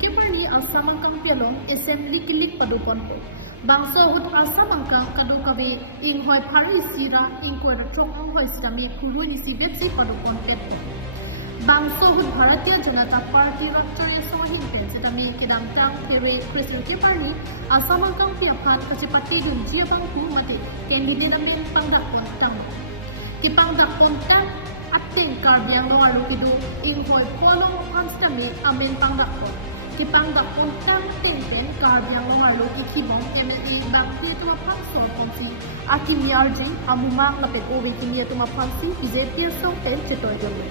ke parni asam angkang pialong assembly kilik padupon ko. Bangso hut asam angkang kadu kabe ing hoi phari sira ing ko ratrok ong hoi sirami kuru ni sibet si padupon pet ko. Bangso hut Bharatiya Janata Party Rotary Sohin pen setami kedam tang pere presil ke parni asam angkang piaphan kacipati dun jia bangku mati candidate amen pangdak pon tang. Ki pangdak pon tang ating karbiang lawaru kidu ing hoi polong konstami amen pangdak pon. Ki pangdak pon tang ting pen karbiang lawaru kekhibom MLA bakti tuma pangso ponsi akim yarjing amumang lapet owe kimia tuma pangsi BJP song pen chetoy gamu.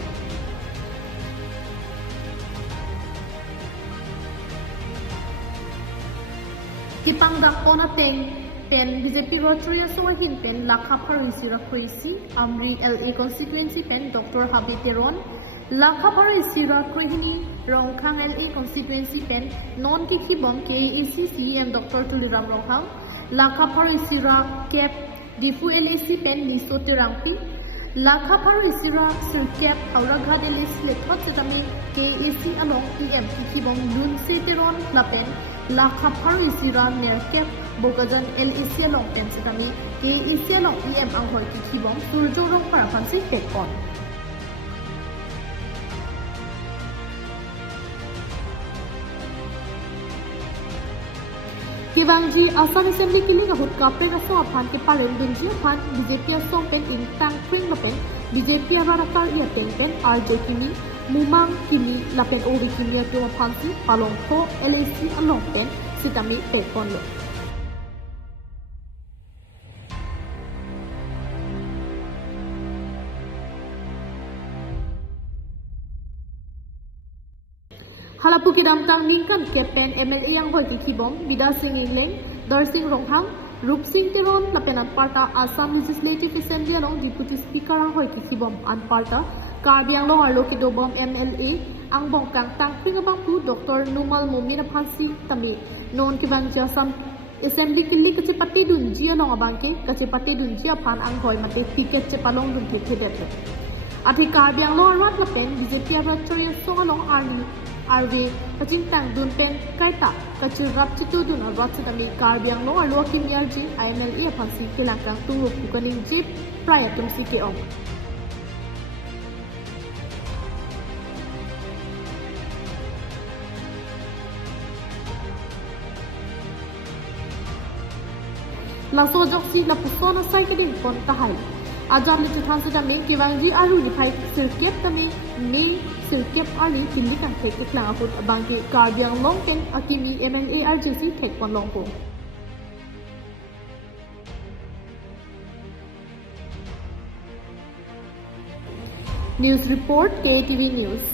Ki pangdak pon ateng pen BJP Rotary Sohin pen lakha phari sira khoisi amri LA constituency pen Dr. Habiteron lakha phari sira krohini Ronghang LA constituency pen non kekhibom KA Dr. Darsing Ronghang lakha phari sira cap difu LAC pen nisoterangpi lakha phari sira sirkap auragha delis lekhot setami KAC along EM kekhibom lun seteron lapen lakha phari sira nerkap Bogajan LAC along pen setami KAC along EM anghoi kekhibom surjorong parapansi pekon. Kibangji Assam Assembly kiling ahut kapre kaso aphan ke paren benji aphan BJP asong pen in tang kring lapen BJP abarakar ia teng pen RJ kimi mumang kimi lapen ori kimi atyo aphan si palong ko LAC along pen sitami pekon lo. Halapu kedam tang ningkan kepen MLA yang hoi kekhibom Darsing Ronghang Rupsing Teron lapenan parta Assam Legislative Assembly along Deputy Speaker ang hoi kekhibom an parta karbiang lo arlo kidobom MLA ang bongkang tang pingabangpu Dr. Momin aphansi tami non kibangja Assam Assembly kili kacipati dunji along abangke kacipati dunji aphan ang hoi mate tiket cepalong dun kedet ati karbiang lo arwat lapen BJP Rotary song along arwe pacintang dun pen kaita kacirap citu dun arwat setami karbiang lo arlo kimyarji IMLA aphansi kilangkang tunguk bukaning jeep praya tumsi keong. Laso joksi la pusona sai keding pon tahai ajam ni tuthan se dami kibangji aru ni phai sirkep tami me sirkep ali tindi kan thek klang aput abangke karbiang long ken akimi MLA RJC thek pon long ko. News report KTV News.